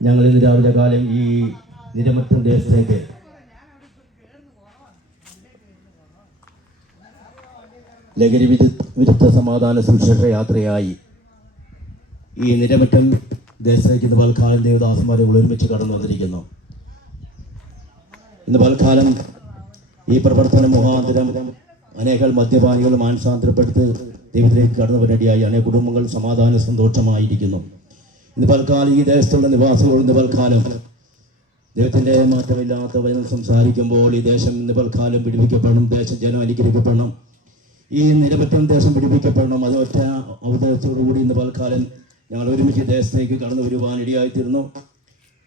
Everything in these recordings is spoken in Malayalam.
ഞങ്ങൾ ഇന്ന് രാവിലെ കാലം ഈ നിരമറ്റം ദേശത്തേക്ക് ലഹരി വിരുദ്ധ സമാധാന സുരക്ഷ യാത്രയായി ഈ നിരമറ്റം ദേശത്തേക്ക് ഇന്ന് പൽക്കാലം ദേവദാസന്മാരെ ഒരുമിച്ച് കടന്നു വന്നിരിക്കുന്നു. ഇന്ന് പൽക്കാലം ഈ പ്രവർത്തന മുഖാന്തരം അനേകം മദ്യപാനികൾ മാനസാന്തരപ്പെടുത്ത് ദൈവത്തിലേക്ക് കടന്നു വരേണ്ടിയായി അനേക കുടുംബങ്ങൾ സമാധാന സന്തോഷമായിരിക്കുന്നു. ഇന്ന് പൽക്കാലം ഈ ദേശത്തുള്ള നിവാസികൾ ഇന്ന് പൽക്കാലം ദൈവത്തിൻ്റെ മാറ്റമില്ലാത്ത വചനം സംസാരിക്കുമ്പോൾ ഈ ദേശം ഇന്ന് പൽക്കാലം പിടിപ്പിക്കപ്പെടണം, ദേശം ജനം അനുഗ്രഹിക്കപ്പെടണം, ഈ നിരപറ്റം ദേശം പിടിപ്പിക്കപ്പെടണം. അത് ഒറ്റ അവതരണത്തോടുകൂടി ഇന്ന് പൽക്കാലം ഞങ്ങൾ ഒരുമിച്ച് ദേശത്തേക്ക് കടന്നു വരുവാൻ ഇടയായിത്തീരുന്നു.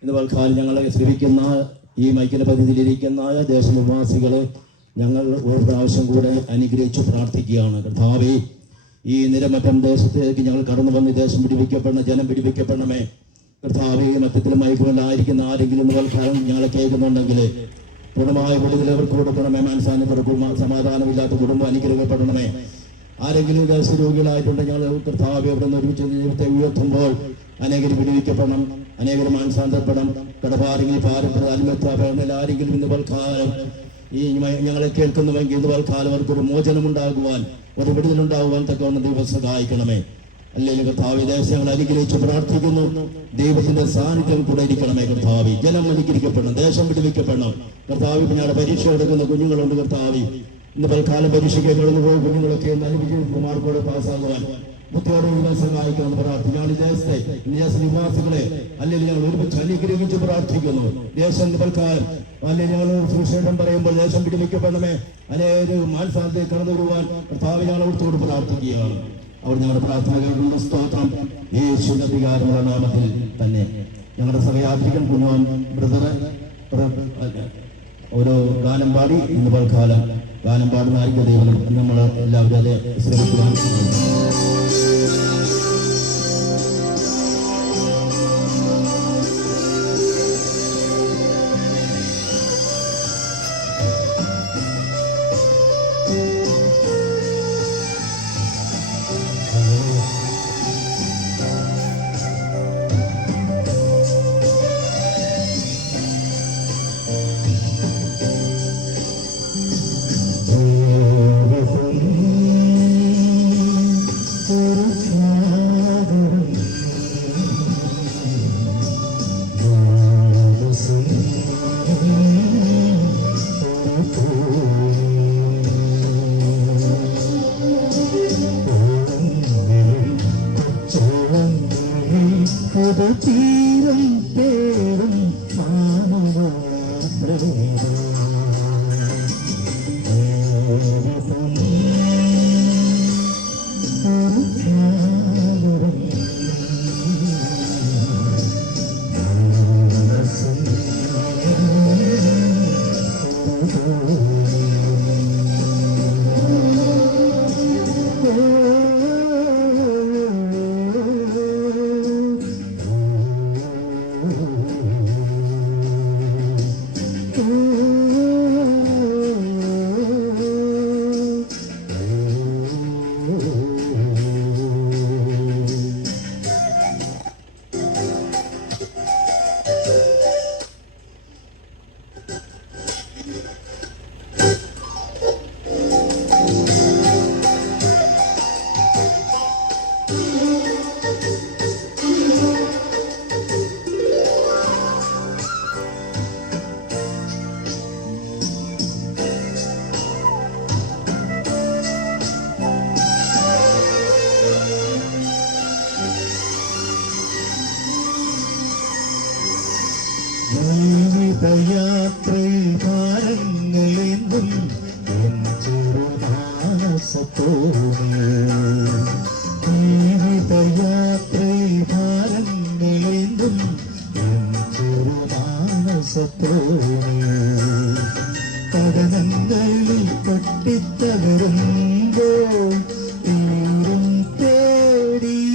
ഇന്ന് പൽക്കാലം ഞങ്ങളെ ശ്രമിക്കുന്ന ഈ മൈക്കിൻ്റെ പരിധിയിലിരിക്കുന്ന ദേശനിവാസികളെ ഞങ്ങൾ ഒരു പ്രാവശ്യം കൂടെ അനുഗ്രഹിച്ച് പ്രാർത്ഥിക്കുകയാണ്. കർത്താവേ, ഈ നിരമറ്റം ദേശത്തേക്ക് ഞങ്ങൾ കടന്നു വന്ന് ദേശം പിടിപ്പിക്കപ്പെടണം, ജനം പിടിപ്പിക്കപ്പെടണമേ. കർത്താവേ, മറ്റത്തിൽ മയക്കുമല്ലായിരിക്കുന്ന ആരെങ്കിലും പൽക്കാലം ഞങ്ങളെ കേൾക്കുന്നുണ്ടെങ്കിൽ പൂർണ്ണമായ വിടുതൽ അവർക്ക് കൊടുക്കണമേ. മനസ്സാനുഭവം സമാധാനമില്ലാത്ത കുടുംബം അനുഗ്രഹിക്കപ്പെടണമേ. ആരെങ്കിലും രോഗികളായിട്ടുണ്ടെങ്കിൽ ഞങ്ങൾ കർത്താവേ അവിടെ നിന്ന് ഒരുമിച്ച് ദൈവത്തെ ഉയർത്തുമ്പോൾ അനേകർ വിടുവിക്കപ്പെടണം, അനേകർ മാനസാന്തരപ്പെടണം. കടപാരെങ്കിലും പാരമ്പര്യ ആരെങ്കിലും ഇന്ന് പൽക്കാലം ഈ ഞങ്ങളെ കേൾക്കുന്നുവെങ്കിൽ ഇന്ന് പൽക്കാലം അവർക്കൊരു മോചനമുണ്ടാകുവാൻ, ഒരു വിടുതലുണ്ടാകുവാൻ തക്കവണ്ണം ദൈവം സഹായിക്കണമേ. അല്ലെങ്കിൽ കർത്താവ് ദേശങ്ങൾ അനുഗ്രഹിച്ച് പ്രാർത്ഥിക്കുന്നു. ദൈവത്തിന്റെ സാന്നിധ്യം കൂടെ ഇരിക്കണമേ. കർത്താവ് ജനം അനുഗ്രഹിക്കപ്പെടണം, ദേശം വിടുവിക്കപ്പെടണം. കർത്താവ് ഞങ്ങളുടെ പരീക്ഷ എടുക്കുന്ന കുഞ്ഞുങ്ങളുണ്ട്. കർത്താവ് ഇന്ന് പൽക്കാലം പരീക്ഷയ്ക്ക് കടന്നു പോയ കുഞ്ഞുങ്ങളൊക്കെ നല്ല വിജയകുമാർക്കോടെ പാസ്സാകുവാൻ ബുദ്ധിയോടെ സഹായിക്കണമെന്ന് പ്രാർത്ഥിക്കുകയാണ്. ദേശ നിവാസികളെ അല്ലെങ്കിൽ ഞങ്ങൾ ഒരുമിച്ച് അനുഗ്രഹിച്ച് പ്രാർത്ഥിക്കുന്നു. ദേശം പൽക്കാലം അല്ലെങ്കിൽ ഞങ്ങൾ സുവിശേഷം പറയുമ്പോൾ ദേശം പിടിപ്പിക്കപ്പെടണമേ. അനേക മാനസാന്തരത്തെ കടന്നു വരുവാൻ കർത്താവ് ഞങ്ങൾ അവിടുത്തോട് പ്രാർത്ഥിക്കുകയാണ്. അവർ ഞങ്ങളുടെ പ്രാർത്ഥനകളുടെ സ്തോത്രം യേശുവിന്റെ അധികാരമുള്ള നാമത്തിൽ തന്നെ. ഞങ്ങളുടെ സഹയാത്രികൻ കുഞ്ഞോൻ ബ്രദറ് ഓരോ ഗാനം പാടി ഇന്ന് പൽക്കാലം ഗാനം പാടുന്ന ആയിരിക്കും ദൈവം നമ്മൾ എല്ലാവരും അതെ ശ്രമിക്കുക. തീരം പേരും ജീവിതയാത്രയിൽ ഭാരങ്ങളെന്നും ജീവിതയാത്രയിൽ ഭാരങ്ങളെന്നും പഠനങ്ങളിൽ പൊട്ടിത്തകരുമ്പോൾ തീരും തേടിയലയുമ്പോൾ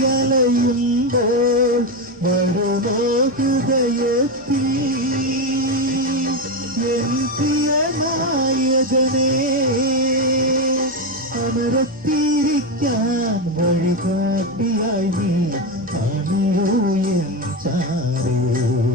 വരുമോ ഹൃദയത്തിൽ എൻ പ്രിയനായകനേ അമരത്തിരിക്കാൻ വഴികാട്ടിയായി നീ അണിയോ എൻ ചാരയോ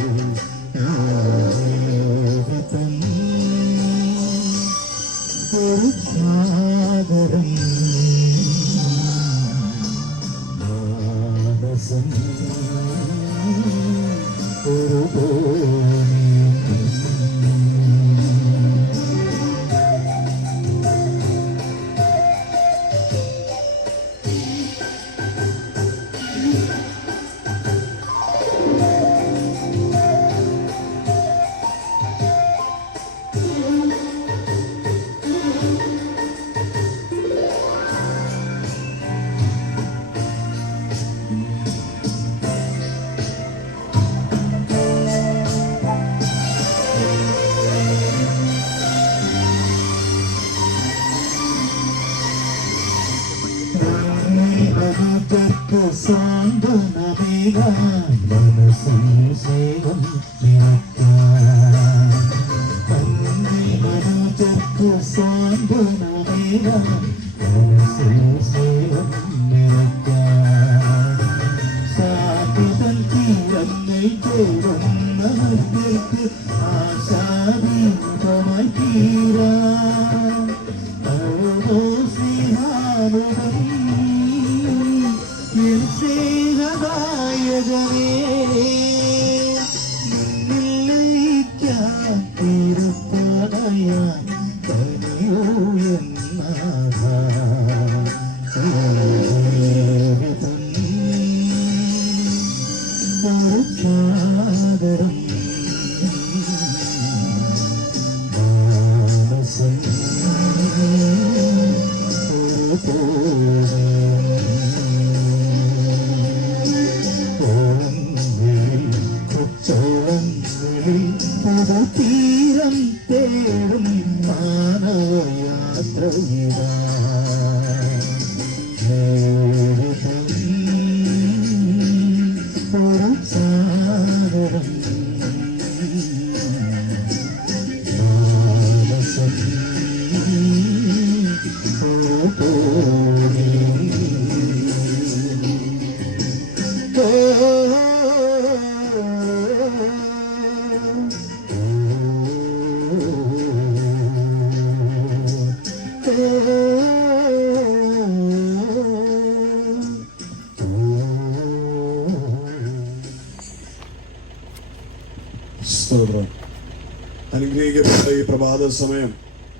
അനുഗ്രഹിക്കപ്പെട്ട ഈ പ്രഭാത സമയം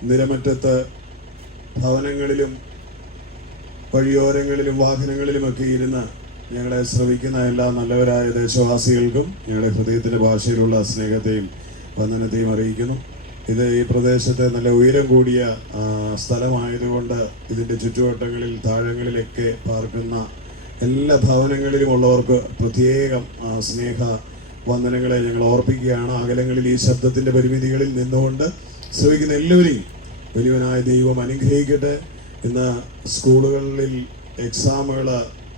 നിരമറ്റത്ത് ഭവനങ്ങളിലും വഴിയോരങ്ങളിലും വാഹനങ്ങളിലുമൊക്കെ ഇരുന്ന് ഞങ്ങളെ ശ്രവിക്കുന്ന എല്ലാ നല്ലവരായ ദേശവാസികൾക്കും ഞങ്ങളുടെ ഹൃദയത്തിന്റെ ഭാഷയിലുള്ള സ്നേഹത്തെയും വന്ദനത്തെയും അറിയിക്കുന്നു. ഇത് ഈ പ്രദേശത്തെ നല്ല ഉയരം കൂടിയ സ്ഥലമായതുകൊണ്ട് ഇതിന്റെ ചുറ്റുവട്ടങ്ങളിൽ താഴങ്ങളിലൊക്കെ പാർക്കുന്ന എല്ലാ ഭവനങ്ങളിലും ഉള്ളവർക്ക് പ്രത്യേകം സ്നേഹ വന്ദനങ്ങളെ ഞങ്ങൾ ഓർപ്പിക്കുകയാണ്. അകലങ്ങളിൽ ഈ ശബ്ദത്തിന്റെ പരിമിതികളിൽ നിന്നുകൊണ്ട് ശ്രമിക്കുന്ന എല്ലാവരെയും വലിയവനായ ദൈവം അനുഗ്രഹിക്കട്ടെ. ഇന്ന് സ്കൂളുകളിൽ എക്സാമുകൾ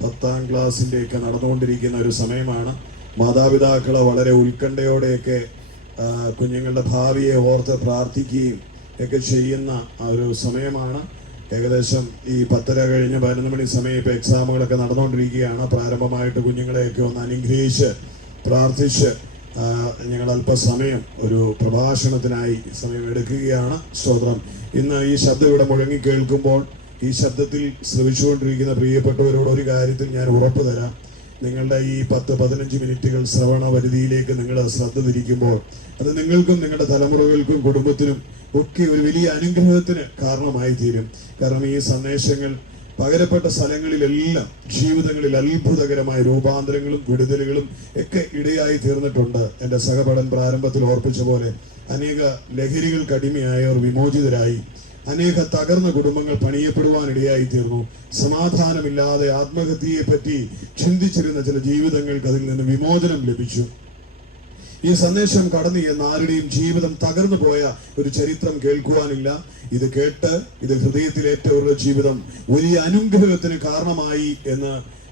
10ാം ക്ലാസ്സിൻ്റെയൊക്കെ നടന്നുകൊണ്ടിരിക്കുന്ന ഒരു സമയമാണ്. മാതാപിതാക്കൾ വളരെ ഉത്കണ്ഠയോടെയൊക്കെ കുഞ്ഞുങ്ങളുടെ ഭാവിയെ ഓർത്ത് പ്രാർത്ഥിക്കുകയും ഒക്കെ ചെയ്യുന്ന ഒരു സമയമാണ്. ഏകദേശം ഈ 10:30 കഴിഞ്ഞ് 11 മണി സമയം ഇപ്പോൾ എക്സാമുകളൊക്കെ നടന്നുകൊണ്ടിരിക്കുകയാണ്. പ്രാരംഭമായിട്ട് കുഞ്ഞുങ്ങളെയൊക്കെ ഒന്ന് അനുഗ്രഹിച്ച് പ്രാർത്ഥിച്ച് ഞങ്ങൾ അല്പസമയം ഒരു പ്രഭാഷണത്തിനായി സമയം എടുക്കുകയാണ്. സ്തോത്രം. ഇന്ന് ഈ ശബ്ദം ഇവിടെ മുഴങ്ങി കേൾക്കുമ്പോൾ ഈ ശബ്ദത്തിൽ ശ്രവിച്ചുകൊണ്ടിരിക്കുന്ന പ്രിയപ്പെട്ടവരോട് ഒരു കാര്യത്തിൽ ഞാൻ ഉറപ്പ് തരാം. നിങ്ങളുടെ ഈ 10-15 മിനിറ്റുകൾ ശ്രവണ പരിധിയിലേക്ക് നിങ്ങൾ ശ്രദ്ധ തിരിക്കുമ്പോൾ അത് നിങ്ങൾക്കും നിങ്ങളുടെ തലമുറകൾക്കും കുടുംബത്തിനും ഒക്കെ ഒരു വലിയ അനുഗ്രഹത്തിന് കാരണമായി തീരും. കാരണം ഈ സന്ദേശങ്ങൾ പകരപ്പെട്ട സ്ഥലങ്ങളിലെല്ലാം ജീവിതങ്ങളിൽ അത്ഭുതകരമായ രൂപാന്തരങ്ങളും വിടുതലുകളും ഒക്കെ ഇടയായി തീർന്നിട്ടുണ്ട്. എൻ്റെ സഹപഠൻ പ്രാരംഭത്തിൽ ഓർപ്പിച്ച പോലെ അനേക ലഹരികൾക്ക് അടിമയായവർ വിമോചിതരായി, അനേക തകർന്ന കുടുംബങ്ങൾ പണിയപ്പെടുവാനിടയായി തീർന്നു. സമാധാനമില്ലാതെ ആത്മഹത്യയെ പറ്റി ചിന്തിച്ചിരുന്ന ചില ജീവിതങ്ങൾക്ക് അതിൽ നിന്ന് വിമോചനം ലഭിച്ചു. ഈ സന്ദേശം കടന്നു ചെന്ന ആരുടെയും ജീവിതം തകർന്നു പോയ ഒരു ചരിത്രം കേൾക്കുവാനില്ല. ഇത് കേട്ട് ഇത് ഹൃദയത്തിലേറ്റവരുടെ ജീവിതം വലിയ അനുഗ്രഹത്തിന് കാരണമായി എന്ന്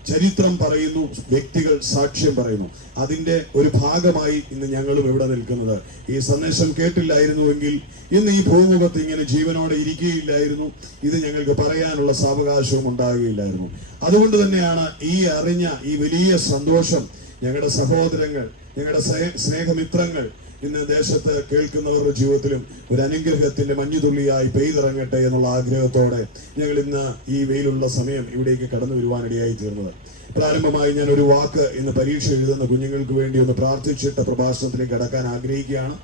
ചരിത്രം പറയുന്നു, വ്യക്തികൾ സാക്ഷ്യം പറയുന്നു. അതിന്റെ ഒരു ഭാഗമായി ഇന്ന് ഞങ്ങളും ഇവിടെ നിൽക്കുന്നത്. ഈ സന്ദേശം കേട്ടില്ലായിരുന്നുവെങ്കിൽ ഇന്ന് ഈ ഭൂമുഖത്ത് ഇങ്ങനെ ജീവനോടെ ഇരിക്കുകയില്ലായിരുന്നു. ഇത് ഞങ്ങൾക്ക് പറയാനുള്ള സാവകാശവും ഉണ്ടാകുകയില്ലായിരുന്നു. അതുകൊണ്ട് തന്നെയാണ് ഈ അറിഞ്ഞ ഈ വലിയ സന്തോഷം ഞങ്ങളുടെ സഹോദരങ്ങൾ, ഞങ്ങളുടെ സ്നേഹമിത്രങ്ങൾ ഇന്ന് ദേശത്ത് കേൾക്കുന്നവരുടെ ജീവിതത്തിലും ഒരു അനുഗ്രഹത്തിന്റെ മഞ്ഞുതുള്ളിയായി പെയ്തിറങ്ങട്ടെ എന്നുള്ള ആഗ്രഹത്തോടെ ഞങ്ങൾ ഇന്ന് ഈ വെയിലുള്ള സമയം ഇവിടേക്ക് കടന്നു വരുവാനിടയായി തീർന്നത്. പ്രാരംഭമായി ഞാൻ ഒരു വാക്ക് ഇന്ന് പരീക്ഷ എഴുതുന്ന കുഞ്ഞുങ്ങൾക്ക് വേണ്ടി ഒന്ന് പ്രാർത്ഥിച്ചിട്ട് പ്രഭാഷണത്തിലേക്ക് കടക്കാൻ ആഗ്രഹിക്കുകയാണ്.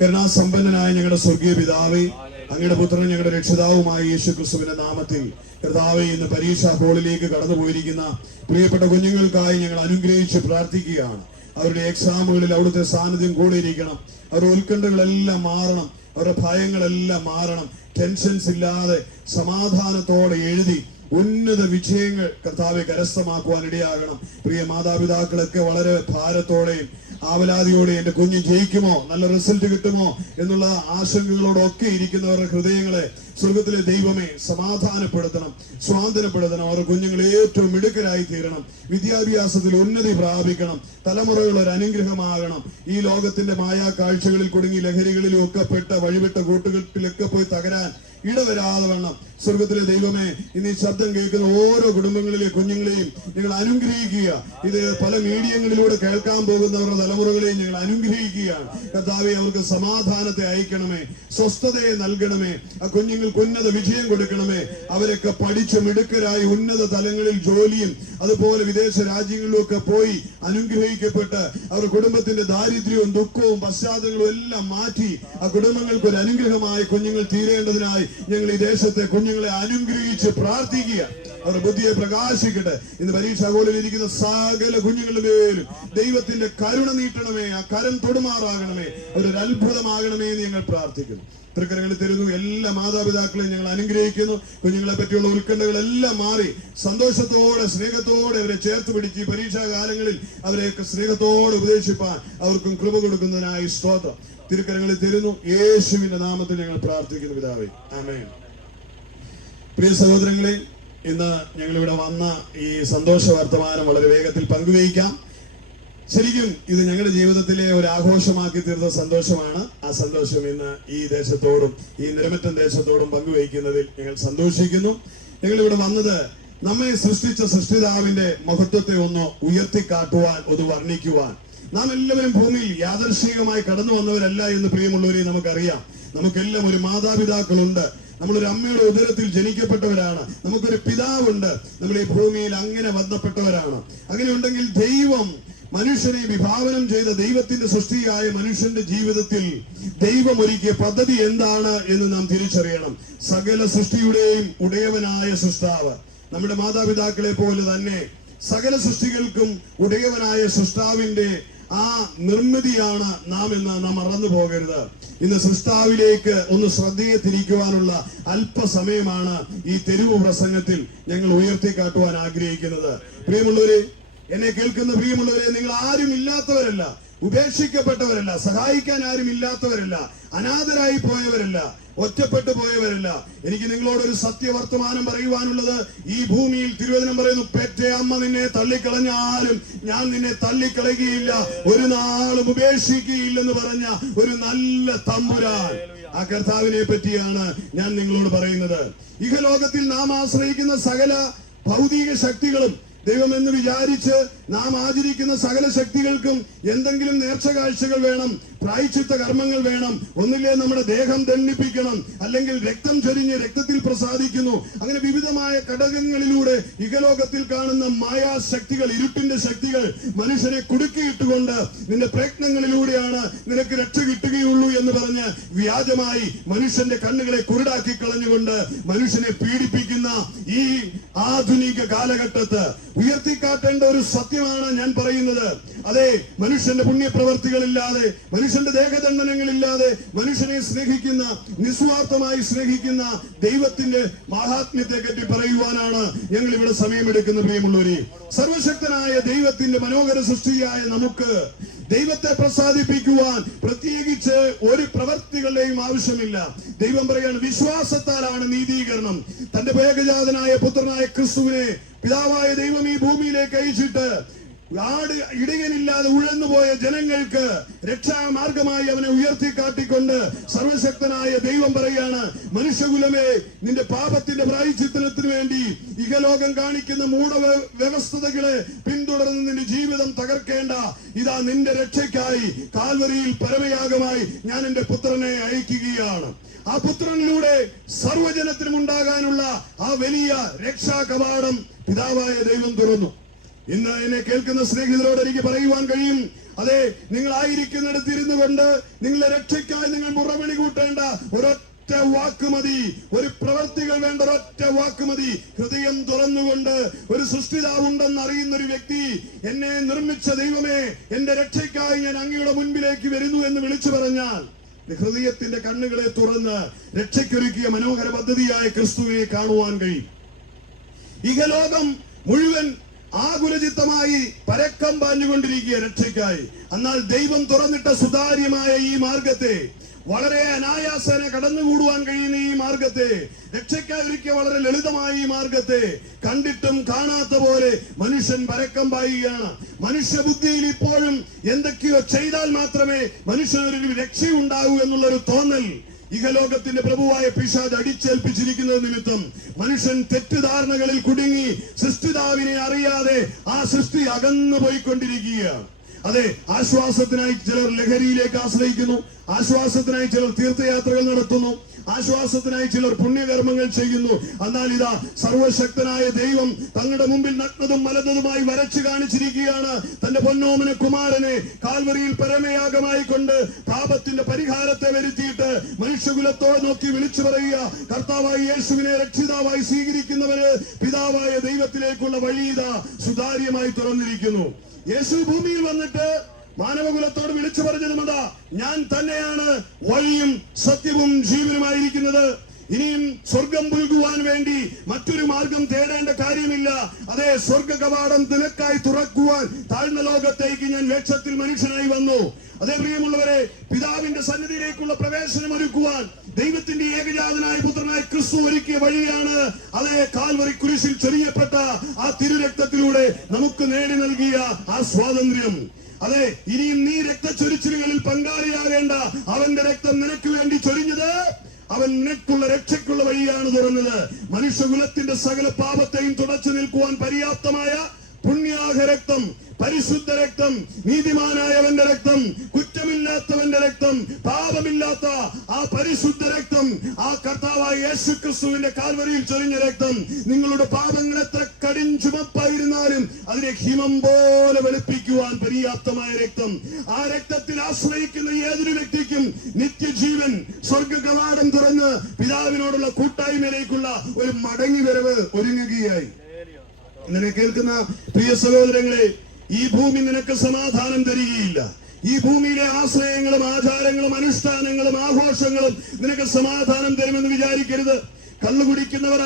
കരുണാസമ്പന്നനായ ഞങ്ങളുടെ സ്വർഗീയ പിതാവേ, അങ്ങയുടെ പുത്രനും ഞങ്ങളുടെ രക്ഷിതാവുമായ യേശു ക്രിസ്തുവിന്റെ നാമത്തിൽ കർത്താവേ, ഇന്ന് പരീക്ഷാ ഹോളിലേക്ക് കടന്നു പോയിരിക്കുന്ന പ്രിയപ്പെട്ട കുഞ്ഞുങ്ങൾക്കായി ഞങ്ങൾ അനുഗ്രഹിച്ച് പ്രാർത്ഥിക്കുകയാണ്. അവരുടെ എക്സാമുകളിൽ അവിടുത്തെ സാന്നിധ്യം കൂടെ ഇരിക്കണം. അവരുടെ ഉത്കണ്ഠകളെല്ലാം മാറണം, അവരുടെ ഭയങ്ങളെല്ലാം മാറണം. ടെൻഷൻസ് ഇല്ലാതെ സമാധാനത്തോടെ എഴുതി ഉന്നത വിജയങ്ങൾ കർത്താവെ കരസ്ഥമാക്കുവാൻ ഇടയാകണം. പ്രിയ മാതാപിതാക്കളൊക്കെ വളരെ ഭാരത്തോടെയും ആവലാതിയോടെ എന്റെ കുഞ്ഞ് ജയിക്കുമോ, നല്ല റിസൾട്ട് കിട്ടുമോ എന്നുള്ള ആശങ്കകളോടൊക്കെ ഇരിക്കുന്നവരുടെ ഹൃദയങ്ങളെ സ്വർഗത്തിലെ ദൈവമേ സമാധാനപ്പെടുത്തണം, സ്വാതന്ത്ര്യപ്പെടുത്തണം. അവരുടെ കുഞ്ഞുങ്ങൾ ഏറ്റവും മിടുക്കരായി തീരണം, വിദ്യാഭ്യാസത്തിൽ ഉന്നതി പ്രാപിക്കണം, തലമുറകൾ ഒരു അനുഗ്രഹമാകണം. ഈ ലോകത്തിന്റെ മായാ കാഴ്ചകളിൽ കുടുങ്ങി ലഹരികളിലും ഒക്കെ പെട്ട വഴിവിട്ട കൂട്ടുകെട്ടിലൊക്കെ പോയി തകരാൻ ഇടവരാതെ വണ്ണം സ്വർഗത്തിലെ ദൈവമേ, ഇന്ന് ഈ ശബ്ദം കേൾക്കുന്ന ഓരോ കുടുംബങ്ങളിലെ കുഞ്ഞുങ്ങളെയും ഞങ്ങൾ അനുഗ്രഹിക്കുക. ഇത് പല മീഡിയങ്ങളിലൂടെ കേൾക്കാൻ പോകുന്നവരുടെ തലമുറകളെയും ഞങ്ങൾ അനുഗ്രഹിക്കുകയാണ്. കർത്താവേ, അവർക്ക് സമാധാനത്തെ അയക്കണമേ, സ്വസ്ഥതയെ നൽകണമേ, ആ കുഞ്ഞുങ്ങൾക്ക് ഉന്നത വിജയം കൊടുക്കണമേ. അവരൊക്കെ പഠിച്ച് മിടുക്കരായി ഉന്നത തലങ്ങളിൽ ജോലിയും അതുപോലെ വിദേശ രാജ്യങ്ങളിലൊക്കെ പോയി അനുഗ്രഹിക്കപ്പെട്ട് അവരുടെ കുടുംബത്തിന്റെ ദാരിദ്ര്യവും ദുഃഖവും പശ്ചാത്തലങ്ങളും എല്ലാം മാറ്റി ആ കുടുംബങ്ങൾക്ക് ഒരു അനുഗ്രഹമായി കുഞ്ഞുങ്ങൾ തീരേണ്ടതിനായി ഞങ്ങൾ ഈ ദേശത്തെ കുഞ്ഞുങ്ങളെ അനുഗ്രഹിച്ച് പ്രാർത്ഥിക്കുക. അവരുടെ ബുദ്ധിയെ പ്രകാശിക്കട്ടെ. ഇന്ന് പരീക്ഷാ ഹോളിൽ ഇരിക്കുന്ന സകല കുഞ്ഞുങ്ങളുടെ പേരും ദൈവത്തിന്റെ കരുണ നീട്ടണമേ, ആ കരം തൊടുമാറാകണമേ, അവരൊരു അത്ഭുതമാകണമേ എന്ന് ഞങ്ങൾ പ്രാർത്ഥിക്കുന്നു. തൃക്കരങ്ങളിൽ തരുന്നു. എല്ലാ മാതാപിതാക്കളെയും ഞങ്ങൾ അനുഗ്രഹിക്കുന്നു. കുഞ്ഞുങ്ങളെ പറ്റിയുള്ള ഉത്കണ്ഠകളെല്ലാം മാറി സന്തോഷത്തോടെ സ്നേഹത്തോടെ അവരെ ചേർത്ത് പിടിച്ച് പരീക്ഷാ കാലങ്ങളിൽ അവരെയൊക്കെ സ്നേഹത്തോടെ ഉപദേശിപ്പാൻ അവർക്കും കൃപ കൊടുക്കുന്നതിനായി സ്തോത്രം. തിരുക്കരങ്ങളിൽ തരുന്നു. യേശുവിന്റെ നാമത്തിൽ ഞങ്ങൾ പ്രാർത്ഥിക്കുന്നു പിതാവേ, ആമേൻ. പ്രിയ സഹോദരങ്ങളെ, ഇന്ന് ഞങ്ങളിവിടെ വന്ന ഈ സന്തോഷ വർത്തമാനം വളരെ വേഗത്തിൽ പങ്കുവയ്ക്കാം. ശരിക്കും ഇത് ഞങ്ങളുടെ ജീവിതത്തിലെ ഒരു ആഘോഷമാക്കി തീർത്ത സന്തോഷമാണ്. ആ സന്തോഷം ഇന്ന് ഈ ദേശത്തോടും ഈ നിരമറ്റം ദേശത്തോടും പങ്കുവയ്ക്കുന്നതിൽ ഞങ്ങൾ സന്തോഷിക്കുന്നു. ഞങ്ങളിവിടെ വന്നത് നമ്മെ സൃഷ്ടിച്ച സൃഷ്ടിതാവിന്റെ മഹത്വത്തെ ഒന്ന് ഉയർത്തിക്കാട്ടുവാൻ, ഒന്ന് വർണ്ണിക്കുവാൻ. നാം എല്ലാവരും ഭൂമിയിൽ യാദർശികമായി കടന്നു വന്നവരല്ല എന്ന് പ്രിയമുള്ളവരെ നമുക്കറിയാം. നമുക്കെല്ലാം ഒരു മാതാപിതാക്കളുണ്ട്. നമ്മളൊരു അമ്മയുടെ ഉദരത്തിൽ ജനിക്കപ്പെട്ടവരാണ്. നമുക്കൊരു പിതാവുണ്ട്. നമ്മൾ ഈ ഭൂമിയിൽ അങ്ങനെ ബന്ധപ്പെട്ടവരാണ്. അങ്ങനെ ഉണ്ടെങ്കിൽ ദൈവം മനുഷ്യനെ വിഭാവനം ചെയ്ത ദൈവത്തിന്റെ സൃഷ്ടിയായ മനുഷ്യന്റെ ജീവിതത്തിൽ ദൈവം ഒരുക്കിയ പദ്ധതി എന്താണ് എന്ന് നാം തിരിച്ചറിയണം. സകല സൃഷ്ടിയുടെയും ഉടയവനായ സൃഷ്ടാവ്, നമ്മുടെ മാതാപിതാക്കളെ പോലെ തന്നെ സകല സൃഷ്ടികൾക്കും ഉടയവനായ സൃഷ്ടാവിന്റെ ആ നിർമ്മിതിയാണ് നാം എന്ന് നാം മറന്നു പോകരുത്. ഇന്ന് സൃഷ്ടാവിലേക്ക് ഒന്ന് ശ്രദ്ധയെ തിരിക്കുവാനുള്ള അല്പസമയമാണ് ഈ തെരുവ് പ്രസംഗത്തിൽ ഞങ്ങൾ ഉയർത്തിക്കാട്ടുവാൻ ആഗ്രഹിക്കുന്നത്. പ്രിയമുള്ളവരെ, എന്നെ കേൾക്കുന്ന പ്രിയമുള്ളവരെ, നിങ്ങൾ ആരും ഇല്ലാത്തവരല്ല, ഉപേക്ഷിക്കപ്പെട്ടവരല്ല, സഹായിക്കാൻ ആരും ഇല്ലാത്തവരല്ല, അനാഥരായി പോയവരല്ല, ഒറ്റപ്പെട്ടു പോയവരല്ല. എനിക്ക് നിങ്ങളോടൊരു സത്യവർത്തമാനം പറയുവാനുള്ളത്, ഈ ഭൂമിയിൽ തിരുവചനം പറയുന്നു, പെറ്റ അമ്മ നിന്നെ തള്ളിക്കളഞ്ഞാലും ഞാൻ നിന്നെ തള്ളിക്കളയുകയില്ല, ഒരു നാളും ഉപേക്ഷിക്കുകയില്ലെന്ന് പറഞ്ഞ ഒരു നല്ല തമ്പുരാൻ, ആ കർത്താവിനെ പറ്റിയാണ് ഞാൻ നിങ്ങളോട് പറയുന്നത്. ഇഹലോകത്തിൽ നാം ആശ്രയിക്കുന്ന സകല ഭൗതിക ശക്തികളും ദൈവമെന്ന് വിചാരിച്ച് നാം ആചരിക്കുന്ന സകല ശക്തികൾക്കും എന്തെങ്കിലും നേർച്ച കാഴ്ചകൾ വേണം, പ്രായശ്ചിത്ത കർമ്മങ്ങൾ വേണം. ഒന്നില്ലേ നമ്മുടെ ദേഹം ദണ്ഡിപ്പിക്കണം, അല്ലെങ്കിൽ രക്തം ചൊരിഞ്ഞ് രക്തത്തിൽ പ്രസാദിക്കുന്നു. അങ്ങനെ വിവിധമായ ഘടകങ്ങളിലൂടെ ഇഹലോകത്തിൽ കാണുന്ന മായാശക്തികൾ, ഇരുട്ടിന്റെ ശക്തികൾ മനുഷ്യനെ കുടുക്കിയിട്ടുകൊണ്ട് നിന്റെ പ്രയത്നങ്ങളിലൂടെയാണ് നിനക്ക് രക്ഷ കിട്ടുകയുള്ളൂ എന്ന് പറഞ്ഞ് വ്യാജമായി മനുഷ്യന്റെ കണ്ണുകളെ കുരുടാക്കി കളഞ്ഞുകൊണ്ട് മനുഷ്യനെ പീഡിപ്പിക്കുന്ന ഈ ആധുനിക കാലഘട്ടത്ത് ഉയർത്തിക്കാട്ടേണ്ട ഒരു സത്യമാണ് ഞാൻ പറയുന്നത്. അതെ, മനുഷ്യന്റെ പുണ്യപ്രവർത്തികളില്ലാതെ, മനുഷ്യന്റെ ദേഹദണ്ഡനങ്ങളില്ലാതെ മനുഷ്യനെ സ്നേഹിക്കുന്ന, നിസ്വാർത്ഥമായി സ്നേഹിക്കുന്ന ദൈവത്തിന്റെ മഹാത്മ്യത്തെ പറ്റി പറയുവാനാണ് ഞങ്ങൾ ഇവിടെ സമയമെടുക്കുന്ന പ്രിയമുള്ളവരെ. സർവശക്തനായ ദൈവത്തിന്റെ മനോഹര സൃഷ്ടിയായ നമുക്ക് ദൈവത്തെ പ്രസാദിപ്പിക്കുവാൻ പ്രത്യേകിച്ച് ഒരു പ്രവർത്തികളുടെയും ആവശ്യമില്ല. ദൈവം പറയാണ്, വിശ്വാസത്താലാണ് നീതീകരണം. തന്റെ ഏകജാതനായ പുത്രനായ ക്രിസ്തുവിനെ പിതാവായ ദൈവം ഈ ഭൂമിയിലേക്ക് അയച്ചിട്ട് ഇടയനില്ലാതെ ഉഴന്നുപോയ ജനങ്ങൾക്ക് രക്ഷാമാർഗമായി അവനെ ഉയർത്തിക്കാട്ടിക്കൊണ്ട് സർവശക്തനായ ദൈവം പറയാണ്, മനുഷ്യകുലമേ, നിന്റെ പാപത്തിന്റെ പ്രായശ്ചിത്തത്തിന് വേണ്ടി ഇഹലോകം കാണിക്കുന്ന മൂഢവ്യവസ്ഥതകളെ പിന്തുടർന്ന് നിന്റെ ജീവിതം തകർക്കേണ്ട. ഇതാ നിന്റെ രക്ഷയ്ക്കായി കാൽവരിയിൽ പരമയാഗമായി ഞാൻ എന്റെ പുത്രനെ അയക്കുകയാണ്. ആ പുത്രനിലൂടെ സർവ്വജനത്തിനും ഉണ്ടാകാനുള്ള ആ വലിയ രക്ഷാ കവാടം പിതാവായ ദൈവം തുറന്നു. ഇന്ന് എന്നെ കേൾക്കുന്ന സ്നേഹിതരോട് എനിക്ക് പറയുവാൻ കഴിയും, അതെ, നിങ്ങളായിരിക്കുന്നിടത്ത് ഇരുന്നു കൊണ്ട് നിങ്ങളുടെ രക്ഷയ്ക്കായി നിങ്ങൾ മുറവിളി കൂട്ടേണ്ട ഒരൊറ്റ വാക്ക് മതി, ഒരു പ്രവർത്തികൾ വേണ്ട ഒരൊറ്റ വാക്ക് മതി. ഹൃദയം തുറന്നുകൊണ്ട് ഒരു സൃഷ്ടിതാവുണ്ടെന്ന് അറിയുന്ന ഒരു വ്യക്തി, എന്നെ നിർമ്മിച്ച ദൈവമേ, എന്റെ രക്ഷയ്ക്കായി ഞാൻ അങ്ങയുടെ മുൻപിലേക്ക് വരുന്നു എന്ന് വിളിച്ചു പറഞ്ഞാൽ ഹൃദയത്തിന്റെ കണ്ണുകളെ തുറന്ന് രക്ഷയ്ക്കൊരുക്കിയ മനോഹര പദ്ധതിയായ ക്രിസ്തുവിനെ കാണുവാൻ കഴിയും. ഇഹലോകം മുഴുവൻ ആകുലചിത്തമായി പരക്കം പാഞ്ഞുകൊണ്ടിരിക്കുക രക്ഷയ്ക്കായി. എന്നാൽ ദൈവം തുറന്നിട്ട സുതാര്യമായ ഈ മാർഗത്തെ, വളരെ അനായാസേന കടന്നുകൂടുവാൻ കഴിയുന്ന ഈ മാർഗത്തെ, രക്ഷയ്ക്കായി ഒരുക്കിയ വളരെ ലളിതമായ ഈ മാർഗത്തെ കണ്ടിട്ടും കാണാത്ത പോലെ മനുഷ്യൻ പരക്കം പായുകയാണ്. മനുഷ്യബുദ്ധിയിൽ ഇപ്പോഴും എന്തൊക്കെയോ ചെയ്താൽ മാത്രമേ മനുഷ്യനൊരു രക്ഷയുണ്ടാകൂ എന്നുള്ളൊരു തോന്നൽ ഇഹലോകത്തിന്റെ പ്രഭുവായ പിശാച് അടിച്ചേൽപ്പിച്ചിരിക്കുന്നത് നിമിത്തം മനുഷ്യൻ തെറ്റിദ്ധാരണകളിൽ കുടുങ്ങി സൃഷ്ടിതാവിനെ അറിയാതെ ആ സൃഷ്ടി അകന്നു പോയിക്കൊണ്ടിരിക്കുകയാണ്. അതെ, ആശ്വാസത്തിനായി ചിലർ ലഹരിയിലേക്ക് ആശ്രയിക്കുന്നു, ആശ്വാസത്തിനായി ചിലർ തീർത്ഥയാത്രകൾ നടത്തുന്നു, ആശ്വാസത്തിനായി ചിലർ പുണ്യകർമ്മങ്ങൾ ചെയ്യുന്നു. എന്നാൽ ഇതാ സർവശക്തനായ ദൈവം തങ്ങളുടെ മുമ്പിൽ നഗ്നതും മലന്നതുമായി വരച്ചു കാണിച്ചിരിക്കുകയാണ് തന്റെ പൊന്നോമന കുമാരനെ കാൽവരിയിൽ പരമയാഗമായി കൊണ്ട് പാപത്തിന്റെ പരിഹാരത്തെ വരുത്തിയിട്ട് മനുഷ്യകുലത്തോട് നോക്കി വിളിച്ചു പറയുക, കർത്താവായി യേശുവിനെ രക്ഷിതാവായി സ്വീകരിക്കുന്നവര് പിതാവായ ദൈവത്തിലേക്കുള്ള വഴി ഇതാ സുതാര്യമായി തുറന്നിരിക്കുന്നു. യേശു ഭൂമിയിൽ വന്നിട്ട് മാനവകുലത്തോട് വിളിച്ചു പറഞ്ഞതുമതാ, ഞാൻ തന്നെയാണ് വഴിയും സത്യവും ജീവനുമായിരിക്കുന്നത്. ഇനിയും സ്വർഗം പുൽകുവാൻ വേണ്ടി മറ്റൊരു മാർഗം തേടേണ്ട കാര്യമില്ല. അതേ, സ്വർഗ കവാടം നിനക്കായി തുറക്കുവാൻ താഴ്ന്ന ലോകത്തേക്ക് ഞാൻ വേഷത്തിൽ മനുഷ്യനായി വന്നു. അതേ പ്രിയമുള്ളവരെ, പിതാവിന്റെ സന്നിധിയിലേക്കുള്ള പ്രവേശനം ഒരുക്കുവാൻ ദൈവത്തിന്റെ ഏകജാതനായ പുത്രനായ ക്രിസ്തു ഒരുക്കിയ വഴിയാണ് അതേ കാൽവരി കുരിശിൽ ചൊരിയപ്പെട്ട ആ തിരുരക്തത്തിലൂടെ നമുക്ക് നേടി നൽകിയ ആ സ്വാതന്ത്ര്യം. അതെ, ഇനിയും നീ രക്തച്ചൊരിച്ചിലുകളിൽ പങ്കാളിയാകേണ്ട. അവന്റെ രക്തം നിനക്ക് വേണ്ടി ചൊരിഞ്ഞത്, അവൻ നിനക്കുള്ള രക്ഷയ്ക്കുള്ള വഴിയാണ് തുറന്നത്. മനുഷ്യകുലത്തിന്റെ സകല പാപത്തെയും തുടച്ചു നിൽക്കുവാൻ പര്യാപ്തമായ പുണ്യാഹ രക്തം, പരിശുദ്ധ രക്തം, നീതിമാനായവന്റെ രക്തം, കുറ്റമില്ലാത്തവന്റെ രക്തം, പാപമില്ലാത്ത ആ പരിശുദ്ധ രക്തം, ആ കർത്താവായ യേശു ക്രിസ്തുവിന്റെ കാൽവരിയിൽ ചൊരിഞ്ഞ രക്തം, നിങ്ങളുടെ പാപങ്ങൾ എത്ര കടിഞ്ചുമപ്പായിരുന്നാലും അതിനെ ഹിമം പോലെ വെളുപ്പിക്കുവാൻ പര്യാപ്തമായ രക്തം. ആ രക്തത്തിൽ ആശ്രയിക്കുന്ന ഏതൊരു വ്യക്തിക്കും നിത്യജീവൻ, സ്വർഗ കവാടം തുറന്ന് പിതാവിനോടുള്ള കൂട്ടായ്മയിലേക്കുള്ള ഒരു മടങ്ങി വരവ് ഒരുങ്ങുകയായി. ഇങ്ങനെ കേൾക്കുന്ന പ്രിയ സഹോദരങ്ങളെ, ഈ ഭൂമി നിനക്ക് സമാധാനം തരികയില്ല. ഈ ഭൂമിയിലെ ആശ്രയങ്ങളും ആചാരങ്ങളും അനുഷ്ഠാനങ്ങളും ആഘോഷങ്ങളും നിനക്ക് സമാധാനം തരുമെന്ന് വിചാരിക്കരുത്. കള്ളു കുടിക്കുന്നവർ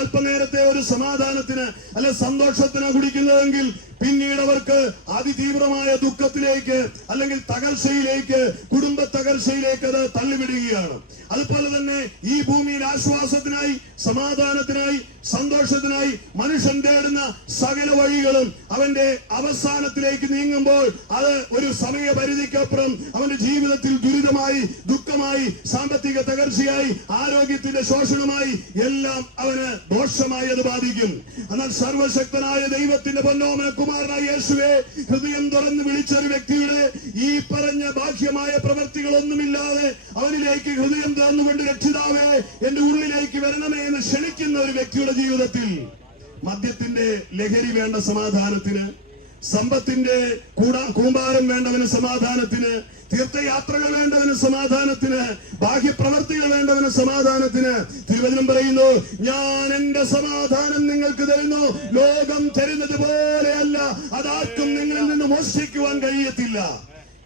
അല്പനേരത്തെ ഒരു സമാധാനത്തിന് അല്ലെ സന്തോഷത്തിന് കുടിക്കുന്നതെങ്കിൽ പിന്നീട് അവർക്ക് അതിതീവ്രമായ ദുഃഖത്തിലേക്ക് അല്ലെങ്കിൽ തകർച്ചയിലേക്ക്, കുടുംബ തകർച്ചയിലേക്ക് അത് തള്ളിവിടുകയാണ്. അതുപോലെ തന്നെ ഈ ഭൂമിയിൽ ആശ്വാസത്തിനായി, സമാധാനത്തിനായി, സന്തോഷത്തിനായി മനുഷ്യൻ തേടുന്ന സകല വഴികളും അവന്റെ അവസാനത്തിലേക്ക് നീങ്ങുമ്പോൾ അത് ഒരു സമയപരിധിക്കപ്പുറം അവന്റെ ജീവിതത്തിൽ ദുരിതമായി, ദുഃഖമായി, സാമ്പത്തിക തകർച്ചയായി, ആരോഗ്യത്തിന്റെ ശോഷണമായി എല്ലാം അവന് ദോഷമായി അത് ബാധിക്കും. എന്നാൽ സർവശക്തനായ ദൈവത്തിന്റെ പൊന്നോമന കുമാരനായ യേശുവെ ഹൃദയം തുറന്ന് വിളിച്ച ഒരു വ്യക്തിയുടെ ഈ പറഞ്ഞ ബാഹ്യമായ പ്രവൃത്തികളൊന്നുമില്ലാതെ അവനിലേക്ക് ഹൃദയം തുറന്നുകൊണ്ട് രക്ഷിതാവേ എന്റെ ഉള്ളിലേക്ക് വരണമേ എന്ന് ക്ഷണിക്കുന്ന ഒരു വ്യക്തിയുടെ ജീവിതത്തിൽ മദ്യത്തിന്റെ ലഹരി വേണ്ട സമാധാനത്തിന്, സമ്പത്തിന്റെ കൂമ്പാരം വേണ്ടവന് സമാധാനത്തിന്, തീർത്ഥയാത്രകൾ വേണ്ടവന് സമാധാനത്തിന്, ബാഹ്യപ്രവർത്തികൾ വേണ്ടവന് സമാധാനത്തിന് തിരുവചനം പറയുന്നു, ഞാൻ എന്റെ സമാധാനം നിങ്ങൾക്ക് തരുന്നു, ലോകം തരുന്നത് പോലെയല്ല, അതാർക്കും നിങ്ങളിൽ നിന്ന് മോഷ്ടിക്കുവാൻ കഴിയത്തില്ല.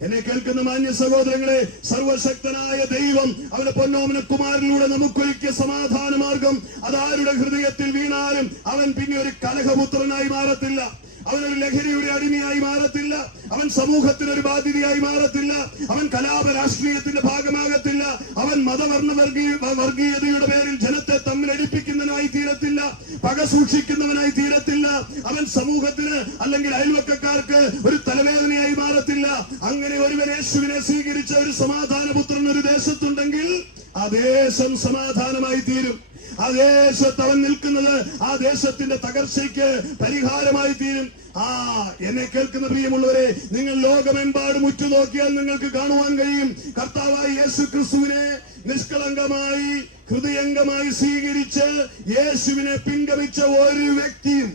എന്നെ കേൾക്കുന്ന മാന്യ സഹോദരങ്ങളെ, സർവശക്തനായ ദൈവം അവന്റെ പൊന്നോമന കുമാരനിലൂടെ നമുക്കൊരുക്കിയ സമാധാന മാർഗം അതാരുടെ ഹൃദയത്തിൽ വീണാലും അവൻ പിന്നെ ഒരു കലഹപുത്രനായി മാറത്തില്ല, അവനൊരു ലഹരിയുടെ അടിമയായി മാറത്തില്ല, അവൻ സമൂഹത്തിനൊരു ബാധ്യതയായി മാറത്തില്ല, അവൻ കലാപ രാഷ്ട്രീയത്തിന്റെ ഭാഗമാകത്തില്ല, അവൻ മതവർണ്ണ വർഗീയതയുടെ പേരിൽ ജനത്തെ തമ്മിലടിപ്പിക്കുന്നവനായി തീരത്തില്ല, പക സൂക്ഷിക്കുന്നവനായി തീരത്തില്ല, അവൻ സമൂഹത്തിന് അല്ലെങ്കിൽ അയൽവക്കക്കാർക്ക് ഒരു തലവേദനയായി മാറത്തില്ല. അങ്ങനെ ഒരുവൻ യേശുവിനെ സ്വീകരിച്ച ഒരു സമാധാനപുത്രൻ ഒരു ദേശത്തുണ്ടെങ്കിൽ ആ ദേശം സമാധാനമായി തീരും. ആ ദേശത്ത് അവൻ നിൽക്കുന്നത് ആ ദേശത്തിന്റെ തകർച്ചയ്ക്ക് പരിഹാരമായി തീരും. എന്നെ കേൾക്കുന്ന പ്രിയമുള്ളവരെ, നിങ്ങൾ ലോകമെമ്പാടും ഉറ്റുനോക്കിയാൽ നിങ്ങൾക്ക് കാണുവാൻ കഴിയും, കർത്താവായ യേശു ക്രിസ്തുവിനെ നിഷ്കളങ്കമായി ഹൃദയംഗമായി സ്വീകരിച്ച് യേശുവിനെ പിൻഗമിച്ച ഒരു വ്യക്തിയും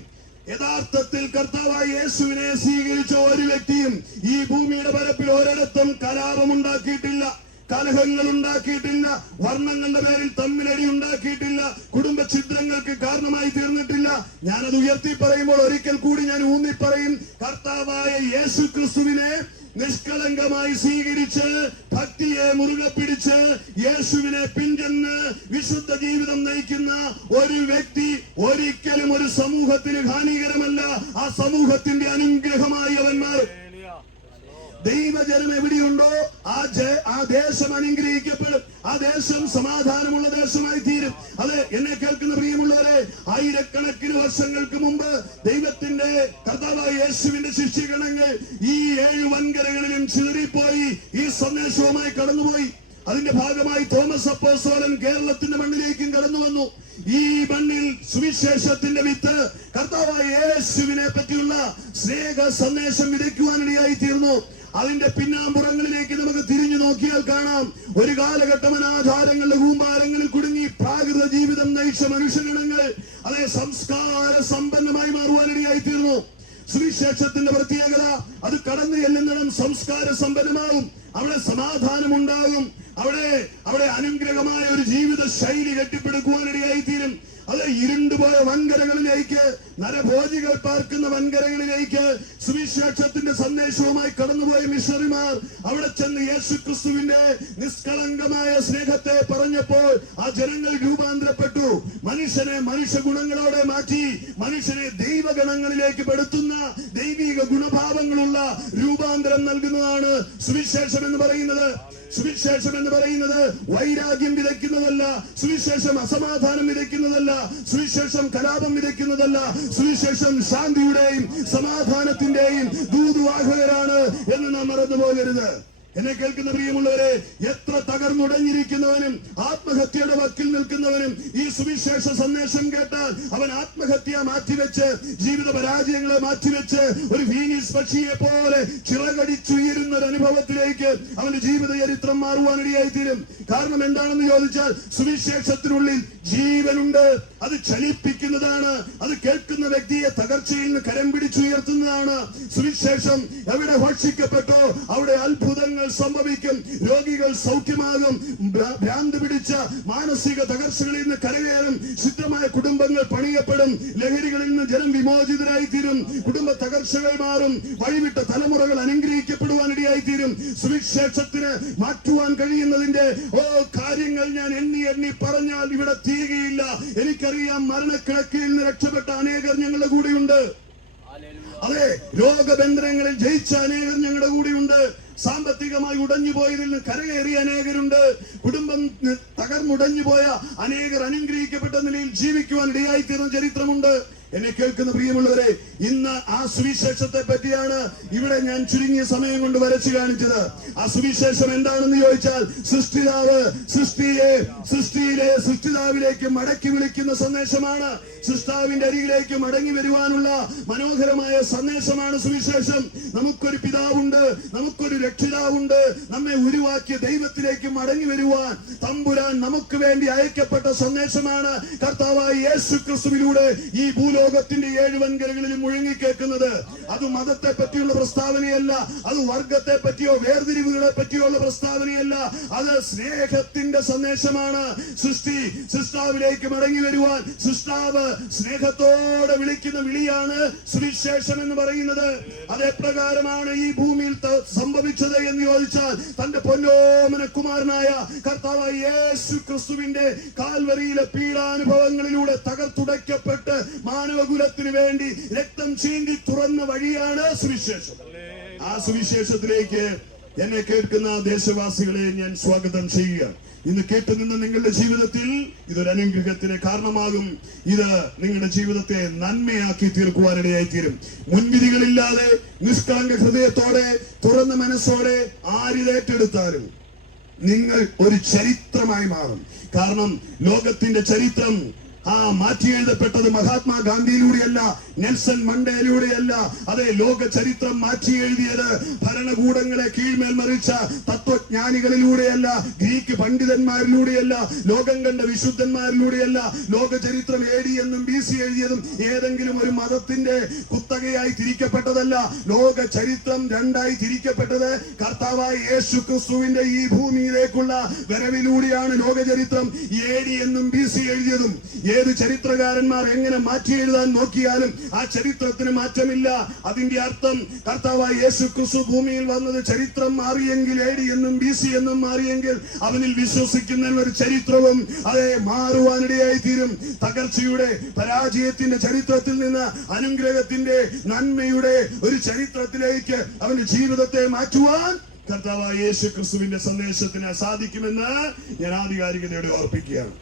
യഥാർത്ഥത്തിൽ കർത്താവായ യേശുവിനെ സ്വീകരിച്ച ഒരു വ്യക്തിയും ഈ ഭൂമിയുടെ പരപ്പിൽ ഒരിടത്തും കലാപമുണ്ടാക്കിയിട്ടില്ല, കലഹങ്ങൾ ഉണ്ടാക്കിയിട്ടില്ല, വർണ്ണങ്ങളുടെ പേരിൽ തമ്മിലടി ഉണ്ടാക്കിയിട്ടില്ല, കുടുംബ ഛിദ്രങ്ങൾക്ക് കാരണമായി തീർന്നിട്ടില്ല. ഞാനത് ഉയർത്തി പറയുമ്പോൾ ഒരിക്കൽ കൂടി ഞാൻ ഊന്നി പറയും, കർത്താവായ യേശു ക്രിസ്തുവിനെ നിഷ്കളങ്കമായി സ്വീകരിച്ച് ഭക്തിയെ മുറുകെ പിടിച്ച് യേശുവിനെ പിൻചെന്ന് വിശുദ്ധ ജീവിതം നയിക്കുന്ന ഒരു വ്യക്തി ഒരിക്കലും ഒരു സമൂഹത്തിന് ഹാനികരമല്ല. ആ സമൂഹത്തിന്റെ അനുഗ്രഹമായി അവൻ മാറും. ദൈവജനം എവിടെയുണ്ടോ ആ ദേശം അനുഗ്രഹിക്കപ്പെടും. ആ ദേശം സമാധാനമുള്ള ദേശമായി തീരും. അത് എന്നെ കേൾക്കുന്ന പ്രിയമുള്ളവരെ, ആയിരക്കണക്കിന് വർഷങ്ങൾക്ക് മുമ്പ് ദൈവത്തിന്റെ കർത്താവായ യേശുവിന്റെ ശിഷ്യഗണങ്ങൾ ഈ 7 വൻകരകളിലും ചിതറിപ്പോയി ഈ സന്ദേശവുമായി കടന്നുപോയി. അതിന്റെ ഭാഗമായി തോമസ് അപ്പോസ്തലൻ കേരളത്തിന്റെ മണ്ണിലേക്കും കടന്നു വന്നു. ഈ മണ്ണിൽ സുവിശേഷത്തിന്റെ വിത്ത് കർത്താവായ യേശുവിനെ പറ്റിയുള്ള സ്നേഹ സന്ദേശം വിതയ്ക്കുവാനിടയായി തീർന്നു. അതിന്റെ പിന്നാമ്പുറങ്ങളിലേക്ക് നമുക്ക് തിരിഞ്ഞു നോക്കിയാൽ കാണാം, ഒരു കാലഘട്ടം അനാചാരങ്ങളുടെ കൂമ്പാരങ്ങളിൽ കുടുങ്ങി പ്രാകൃത ജീവിതം നയിച്ച മനുഷ്യഗണങ്ങൾ അതേ സംസ്കാര സമ്പന്നമായി മാറുവാനിടയായി തീർന്നു. സുവിശേഷത്തിന്റെ പ്രത്യേകത, അത് കടന്നു ചെല്ലുന്നിടം സംസ്കാര സമ്പന്നമാകും, അവിടെ സമാധാനം ഉണ്ടാകും, അവിടെ അനുഗ്രഹമായ ഒരു ജീവിത ശൈലി കെട്ടിപ്പടുക്കുവാനിടയായി തീരും. അത് ഇരുണ്ടുപോയ വൻകരകളിലേക്ക്, നരഭോജികൾ പാർക്കുന്ന വൻകരകളിലേക്ക് സുവിശേഷത്തിന്റെ സന്ദേശവുമായി കടന്നുപോയ മിഷണറിമാർ അവിടെ ചെന്ന് യേശു ക്രിസ്തുവിന്റെ നിഷ്കളങ്കമായ സ്നേഹത്തെ പറഞ്ഞപ്പോൾ ആ ജനങ്ങൾ രൂപാന്തരപ്പെട്ടു. മനുഷ്യനെ മനുഷ്യ ഗുണങ്ങളോടെ മാറ്റി മനുഷ്യനെ ദൈവഗണങ്ങളിലേക്ക് പെടുത്തുന്ന ദൈവിക ഗുണഭാവങ്ങളുള്ള രൂപാന്തരം നൽകുന്നതാണ് സുവിശേഷം എന്ന് പറയുന്നത്. സുവിശേഷം എന്ന് പറയുന്നത് വൈരാഗ്യം വിതയ്ക്കുന്നതല്ല, സുവിശേഷം അസമാധാനം വിതയ്ക്കുന്നതല്ല, സുവിശേഷം കലാപം വിതയ്ക്കുന്നതല്ല, സുവിശേഷം ശാന്തിയുടെയും സമാധാനത്തിന്റെയും ദൂതുവാഹകരാണ് എന്ന് നാം മറന്നു പോകരുത്. എന്നെ കേൾക്കുന്ന പ്രിയമുള്ളവരെ, എത്ര തകർന്നുടഞ്ഞിരിക്കുന്നവനും ആത്മഹത്യയുടെ വക്കിൽ നിൽക്കുന്നവനും ഈ സുവിശേഷ സന്ദേശം കേട്ടാൽ അവൻ ആത്മഹത്യ മാറ്റിവെച്ച് ജീവിത പരാജയങ്ങളെ മാറ്റിവെച്ച് ഒരു ഫീനിക്സ് പക്ഷിയെ പോലെ ചിറകടിച്ചുയരുന്ന ഒരു അനുഭവത്തിലേക്ക് അവന്റെ ജീവിത ചരിത്രം മാറുവാനിടയായി തീരും. കാരണം എന്താണെന്ന് ചോദിച്ചാൽ, സുവിശേഷത്തിനുള്ളിൽ ജീവനുണ്ട്. അത് ചലിപ്പിക്കുന്നതാണ്. അത് കേൾക്കുന്ന വ്യക്തിയെ തകർച്ചയിൽ നിന്ന് കരം പിടിച്ചുയർത്തുന്നതാണ്. സുവിശേഷം എവിടെ ഭക്ഷിക്കപ്പെട്ടോ അവിടെ അത്ഭുതങ്ങൾ സംഭവിക്കും, രോഗികൾ സൗഖ്യമാകും, ഭ്രാന്ത് പിടിച്ച മാനസിക തകർച്ചകളിൽ നിന്ന് കരകയറും, ശുദ്ധമായ കുടുംബങ്ങൾ പണിയപ്പെടും, ലഹരികളിൽ നിന്ന് ജനം വിമോചിതരായി തീരും, കുടുംബ തകർച്ചകൾ മാറും, വഴിവിട്ട തലമുറകൾ അനുഗ്രഹിക്കപ്പെടുവാനിടയായി തീരും. സുവിശേഷത്തിന് മാറ്റുവാൻ കഴിയുന്നതിന്റെ കാര്യങ്ങൾ ഞാൻ എണ്ണി പറഞ്ഞാൽ ഇവിടെ തീരുകയില്ല. എനിക്കറിയാം, മരണക്കിടക്കയിൽ നിന്ന് രക്ഷപ്പെട്ട അനേകർ ഞങ്ങളുടെ കൂടെയുണ്ട്. അതെ, രോഗബന്ധനങ്ങളിൽ ജയിച്ച അനേകർ ഞങ്ങളുടെ കൂടെയുണ്ട്. സാമ്പത്തികമായി ഉടഞ്ഞു പോയതിൽ നിന്ന് കരകയറിയ അനേകരുണ്ട്. കുടുംബം തകർന്നുടഞ്ഞു പോയ അനേകർ അനുഗ്രഹിക്കപ്പെട്ട നിലയിൽ ജീവിക്കുവാൻ ഇടയായിത്തീർന്ന ചരിത്രമുണ്ട്. എന്നെ കേൾക്കുന്ന പ്രിയമുള്ളവരെ, ഇന്ന് ആ സുവിശേഷത്തെ പറ്റിയാണ് ഇവിടെ ഞാൻ ചുരുങ്ങിയ സമയം കൊണ്ട് വരച്ചു കാണിച്ചത്. ആ സുവിശേഷം എന്താണെന്ന് ചോദിച്ചാൽ, സൃഷ്ടിയിലെ സൃഷ്ടിതാവിലേക്ക് മടക്കി വിളിക്കുന്ന സന്ദേശമാണ്. സൃഷ്ടാവിന്റെ അരികിലേക്ക് മടങ്ങി വരുവാനുള്ള മനോഹരമായ സന്ദേശമാണ് സുവിശേഷം. നമുക്കൊരു പിതാവുണ്ട്, നമുക്കൊരു രക്ഷിതാവുണ്ട്. നമ്മെ ഉരുവാക്കിയ ദൈവത്തിലേക്ക് മടങ്ങി വരുവാൻ തമ്പുരാൻ നമുക്ക് വേണ്ടി അയക്കപ്പെട്ട സന്ദേശമാണ് കർത്താവായ യേശു ക്രിസ്തുവിലൂടെ ഈ ഭൂലോകത്തിന്റെ 7 വൻകരകളിലും മുഴങ്ങിക്കേൾക്കുന്നത്. അത് മതത്തെ പറ്റിയുള്ള പ്രസ്താവനയല്ല, അത് വർഗത്തെ പറ്റിയോ വേർതിരിവുകളെ പറ്റിയോ ഉള്ള പ്രസ്താവനയല്ല. അത് സ്നേഹത്തിന്റെ സന്ദേശമാണ്. സൃഷ്ടാവിലേക്ക് മടങ്ങി വരുവാൻ സൃഷ്ടാവ് സ്നേഹത്തോടെ വിളിക്കുന്ന വിളിയാണ് സുവിശേഷം എന്ന് പറയുന്നത്. അതെപ്രകാരമാണ് ഈ ഭൂമിയിൽ സംഭവിച്ചത് എന്ന് ചോദിച്ചാൽ, തന്റെ പൊന്നോമന കുമാരനായ കർത്താവായ യേശു ക്രിസ്തുവിന്റെ കാൽവരിയിലെ പീഡാനുഭവങ്ങളിലൂടെ തകർത്തുടയ്ക്കപ്പെട്ട് മാനവകുലത്തിന് വേണ്ടി രക്തം ചീന്തി തുറന്ന വഴിയാണ് സുവിശേഷം. ആ സുവിശേഷത്തിലേക്ക് എന്നെ കേൾക്കുന്ന ദേശവാസികളെ ഞാൻ സ്വാഗതം ചെയ്യുക. ഇന്ന് കേട്ടുനിന്ന് നിങ്ങളുടെ ജീവിതത്തിൽ ഇതൊരു അനുഗ്രഹത്തിന് കാരണമാകും. ഇത് നിങ്ങളുടെ ജീവിതത്തെ നന്മയാക്കി തീർക്കുവാനിടയായി തീരും. മുൻവിധികളില്ലാതെ നിഷ്കളങ്ക ഹൃദയത്തോടെ തുറന്ന മനസ്സോടെ ആരിതേറ്റെടുത്താലും നിങ്ങൾ ഒരു ചരിത്രമായി മാറും. കാരണം ലോകത്തിന്റെ ചരിത്രം മാറ്റി എഴുതപ്പെട്ടത് മഹാത്മാഗാന്ധിയിലൂടെയല്ല, നെൽസൺ മണ്ടേലൂടെയല്ല. അതെ, ലോക ചരിത്രം മാറ്റി എഴുതിയത് ഭരണകൂടങ്ങളെ കീഴ്മേൽ മറിച്ച തത്വജ്ഞാനികളിലൂടെയല്ല, ഗ്രീക്ക് പണ്ഡിതന്മാരിലൂടെയല്ല, ലോകം കണ്ട വിശുദ്ധന്മാരിലൂടെയല്ല. ലോക ചരിത്രം AD എന്നും BC എഴുതിയതും ഏതെങ്കിലും ഒരു മതത്തിന്റെ കുത്തകയായി തിരിക്കപ്പെട്ടതല്ല. ലോക ചരിത്രം രണ്ടായി തിരിക്കപ്പെട്ടത് കർത്താവായ യേശു ക്രിസ്തുവിന്റെ ഈ ഭൂമിയിലേക്കുള്ള വരവിലൂടെയാണ്. ലോക ചരിത്രം AD എന്നും BC എഴുതിയതും ഏത് ചരിത്രകാരന്മാർ എങ്ങനെ മാറ്റി എഴുതാൻ നോക്കിയാലും ആ ചരിത്രത്തിന് മാറ്റമില്ല. അതിന്റെ അർത്ഥം കർത്താവായ യേശു ക്രിസ്തു ഭൂമിയിൽ വന്നത് ചരിത്രം മാറിയെങ്കിൽ, AD എന്നും BC എന്നും മാറിയെങ്കിൽ അവനിൽ വിശ്വസിക്കുന്ന ഒരു ചരിത്രവും അതെ മാറുവാനിടയായി തീരും. തകർച്ചയുടെ പരാജയത്തിന്റെ ചരിത്രത്തിൽ നിന്ന് അനുഗ്രഹത്തിന്റെ നന്മയുടെ ഒരു ചരിത്രത്തിലേക്ക് അവന്റെ ജീവിതത്തെ മാറ്റുവാൻ കർത്താവായ യേശു ക്രിസ്തുവിന്റെ സന്ദേശത്തിന് സാധിക്കുമെന്ന് ഞാൻ ആധികാരികതയോടെ ഓർപ്പിക്കുകയാണ്.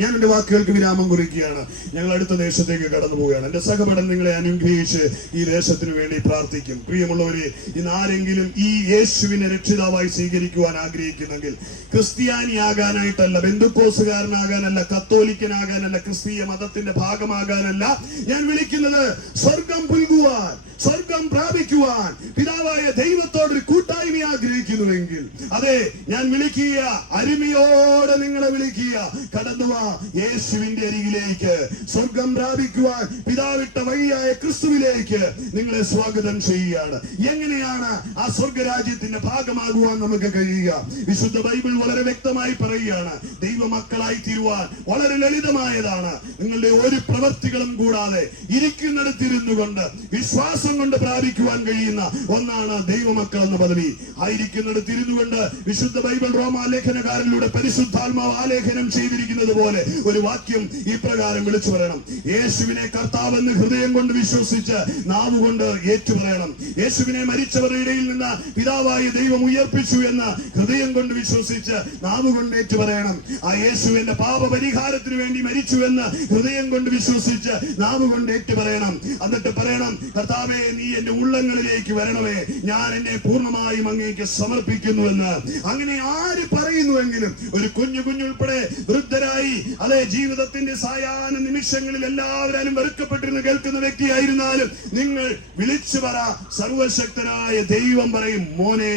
ഞാൻ എന്റെ വാക്കുകൾക്ക് വിരാമം കുറിക്കുകയാണ്. ഞങ്ങൾ അടുത്ത ദേശത്തേക്ക് കടന്നു പോവുകയാണ്. എന്റെ സഹപഠൻ നിങ്ങളെ അനുഗ്രഹിച്ച് ഈ ദേശത്തിന് വേണ്ടി പ്രാർത്ഥിക്കും. പ്രിയമുള്ളവരെ, ഇന്ന് ആരെങ്കിലും ഈ യേശുവിനെ രക്ഷിതാവായി സ്വീകരിക്കുവാൻ ആഗ്രഹിക്കുന്നെങ്കിൽ, ക്രിസ്ത്യാനിയാകാനായിട്ടല്ല, ബന്ധുക്കോസുകാരനാകാനല്ല, കത്തോലിക്കനാകാനല്ല, ക്രിസ്തീയ മതത്തിന്റെ ഭാഗമാകാനല്ല ഞാൻ വിളിക്കുന്നത്, സ്വർഗം പുൽകുവാൻ, സ്വർഗം പ്രാപിക്കുവാൻ പിതാവായ ദൈവത്തോടൊരു കൂട്ടായ്മ ആഗ്രഹിക്കുന്നുവെങ്കിൽ, അതെ ഞാൻ വിളിക്കുക, അരുമയോടെ നിങ്ങളെ വിളിക്കുക, കടന്നുവാ യേശുവിന്റെ അരികിലേക്ക്. സ്വർഗം പ്രാപിക്കുവാൻ പിതാവിട്ട വഴിയായ ക്രിസ്തുവിലേക്ക് നിങ്ങളെ സ്വാഗതം ചെയ്യുകയാണ്. എങ്ങനെയാണ് ആ സ്വർഗരാജ്യത്തിന്റെ ഭാഗമാകുവാൻ നമുക്ക് കഴിയുക? വിശുദ്ധ ബൈബിൾ വളരെ വ്യക്തമായി പറയുകയാണ്, ദൈവമക്കളായി തീരുവാൻ വളരെ ലളിതമായതാണ്. നിങ്ങളുടെ ഒരു പ്രവർത്തികളും കൂടാതെ ഇരിക്കുന്നിടത്തിരുന്നു കൊണ്ട് വിശ്വാസം കൊണ്ട് പ്രാപിക്കുവാൻ കഴിയുന്ന ഒന്നാണ് ദൈവമക്കൾ എന്ന പദവി. ആയിരിക്കുന്നിടത്തിരുന്നു കൊണ്ട് വിശുദ്ധ ബൈബിൾ റോമാലേഖനകാരനിലൂടെ പരിശുദ്ധാത്മാവ് ആലേഖനം ചെയ്തിരിക്കുന്നത് പോലെ ഒരു വാക്യം ഈ പ്രകാരം വിളിച്ചു പറയണം. യേശുവിനെ കർത്താവെന്ന് ഹൃദയം കൊണ്ട് വിശ്വസിച്ച് നാവ് കൊണ്ട് ഏറ്റുപറയണം. യേശുവിനെ മരിച്ചവരുടെ ഇടയിൽ നിന്ന് പിതാവായ ദൈവം ഉയർപ്പിച്ചു എന്ന് ഹൃദയം കൊണ്ട് വിശ്വസിച്ച് നാവ് കൊണ്ട് ഏറ്റുപറയണം. ആ യേശു എന്റെ പാപപരിഹാരത്തിന് വേണ്ടി മരിച്ചു എന്ന് ഹൃദയം കൊണ്ട് വിശ്വസിച്ച് നാവ് കൊണ്ട് ഏറ്റുപറയണം. എന്നിട്ട് പറയണം, കർത്താവേ നീ എന്റെ ഉള്ളങ്ങളിലേക്ക് വരണമേ, ഞാൻ എന്നെ പൂർണ്ണമായും അങ്ങേക്ക് സമർപ്പിക്കുന്നുവെന്ന്. അങ്ങനെ ആര് പറയുന്നുവെങ്കിലും, ഒരു കുഞ്ഞുൾപ്പെടെ വൃദ്ധരായി അതെ ജീവിതത്തിന്റെ സായാഹ്ന നിമിഷങ്ങളിൽ എല്ലാവരും വെറുക്കപ്പെട്ടിരുന്ന് കേൾക്കുന്ന വ്യക്തിയായിരുന്നാലും നിങ്ങൾ വിളിച്ചു പറ, സർവശക്തനായ ദൈവം പറയും, മോനെ,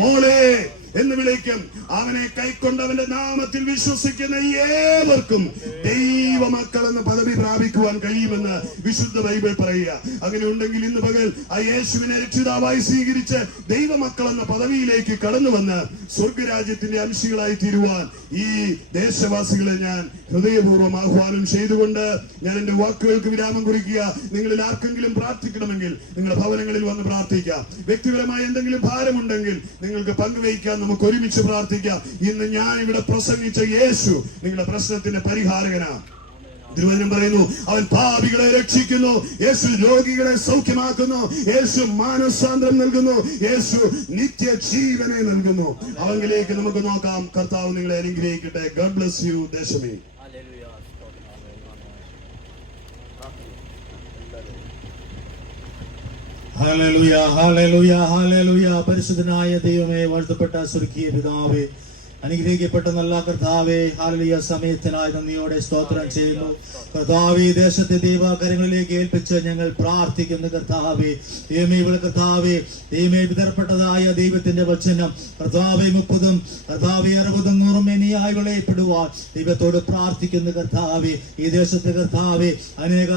മോളെ എന്ന് വിളിക്കും. അവനെ കൈക്കൊണ്ടവന്റെ നാമത്തിൽ വിശ്വസിക്കുന്ന ഏവർക്കും ദൈവമക്കൾ എന്ന പദവി പ്രാപിക്കുവാൻ കഴിയുമെന്ന് വിശുദ്ധ ബൈബിൾ പറയുക. അങ്ങനെ ഉണ്ടെങ്കിൽ ഇന്ന് പകൽ ആ യേശുവിനെ രക്ഷിതാവായി സ്വീകരിച്ച് ദൈവമക്കൾ എന്ന പദവിയിലേക്ക് കടന്നു വന്ന് സ്വർഗരാജ്യത്തിന്റെ അംശികളായി തീരുവാൻ ഈ ദേശവാസികളെ ഞാൻ ഹൃദയപൂർവ്വം ആഹ്വാനം ചെയ്തുകൊണ്ട് ഞാൻ എന്റെ വാക്കുകൾക്ക് വിരാമം കുറിക്കുക. നിങ്ങളിൽ ആർക്കെങ്കിലും പ്രാർത്ഥിക്കണമെങ്കിൽ നിങ്ങളുടെ ഭവനങ്ങളിൽ വന്ന് പ്രാർത്ഥിക്കാം. വ്യക്തിപരമായ എന്തെങ്കിലും ഭാരമുണ്ടെങ്കിൽ നിങ്ങൾക്ക് പങ്കുവയ്ക്കാൻ, നമുക്ക് ഒരുമിച്ച് പ്രാർത്ഥിക്കാം. ഇന്ന് ഞാൻ ഇവിടെ പ്രസംഗിച്ച യേശു നിങ്ങളുടെ പ്രശ്നത്തിന്റെ പരിഹാരകനാണ്. തിരുവചനം പറയുന്നു, അവൻ പാപികളെ രക്ഷിക്കുന്നു, യേശു രോഗികളെ സൗഖ്യമാക്കുന്നു, യേശു മാനസാന്തരം നൽകുന്നു, യേശു നിത്യജീവനെ നൽകുന്നു. അവങ്കിലേക്ക് നമുക്ക് നോക്കാം. കർത്താവ് നിങ്ങളെ അനുഗ്രഹിക്കട്ടെ. ഗോഡ് ബ്ലെസ് യു ദേശമേ. Hallelujah, hallelujah, hallelujah. പരിശുദ്ധനായ ദൈവമേ, വാഴ്ത്തപ്പെട്ട സ്വർഗീയ പിതാവേ, അനുഗ്രഹിക്കപ്പെട്ട നല്ല കർത്താവേ, ഹല്ലേലൂയ, സമയത്തിനായി നന്ദിയോടെ സ്തോത്രം ചെയ്യുന്നു. കർത്താവേ, ദേശത്തെ ദൈവകരങ്ങളിലേക്ക് ഏൽപ്പിച്ച് ഞങ്ങൾ പ്രാർത്ഥിക്കുന്നു. കർത്താവേ, ദൈവമേ, ഇവിടെ കർത്താവേ, ദൈവമേ, വിതരപ്പെട്ടതായ ദൈവത്തിന്റെ വചനം കർത്താവേ 30 കർത്താവേ 60 100 മേനിയായി വിളയപ്പെടുവാൻ ദൈവത്തോട് പ്രാർത്ഥിക്കുന്നു. കർത്താവേ, ഈ ദേശത്തെ കർത്താവേ അനേക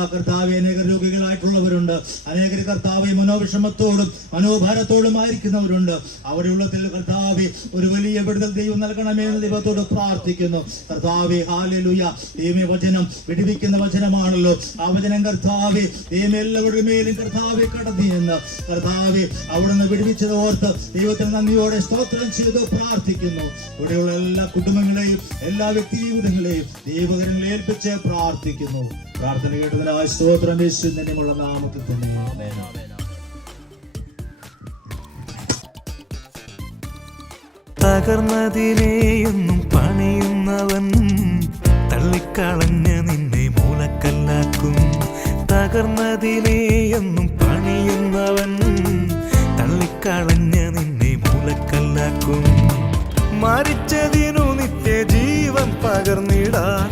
രോഗികളായിട്ടുള്ളവരുണ്ട്. അനേകർ കർത്താവേ മനോവിഷമത്തോടും മനോഭാരത്തോടും ആയിരിക്കുന്നവരുണ്ട്. അവരുടെ ഉള്ളത്തിൽ കർത്താവേ ഒരു വലിയ വിടുതൽ ദൈവം നൽകണമേ എന്ന് ദൈവത്തോട് പ്രാർത്ഥിക്കുന്നു. കർത്താവേ, ഹല്ലേലൂയ, ദൈവമേ, വചനം വിടുവിക്കുന്ന വചനമാണല്ലോ. ആ വചനം കർത്താവേ ദൈവമേ എല്ലാവരുടെ മേലും കർത്താവേ കടന്നു എന്ന് കർത്താവേ അവിടുന്ന് വിടുവിച്ചത് ഓർത്ത് ദൈവത്തിന് നന്ദിയോടെ സ്തോത്രം ചെയ്ത് പ്രാർത്ഥിക്കുന്നു. ഇവിടെയുള്ള എല്ലാ കുടുംബങ്ങളെയും എല്ലാ വ്യക്തി ജീവിതങ്ങളെയും ദൈവകരങ്ങളെ ഏൽപ്പിച്ച് പ്രാർത്ഥിക്കുന്നു. പ്രാർത്ഥന കേട്ടതിനായി സ്തോത്രം, യേശുവിനുള്ള നാമത്തിൽ തന്നെ. തകർന്നതിനെയൊന്നും പണിയുന്നവൻ തള്ളിക്കളഞ്ഞ് നിന്നെ മൂലക്കല്ലാക്കും. തകർന്നതിനെയൊന്നും പണിയുന്നവൻ തള്ളിക്കളഞ്ഞ് നിന്നെ മൂലക്കല്ലാക്കും. മരിച്ചതിനു നിത്യജീവൻ പകർന്നിടാൻ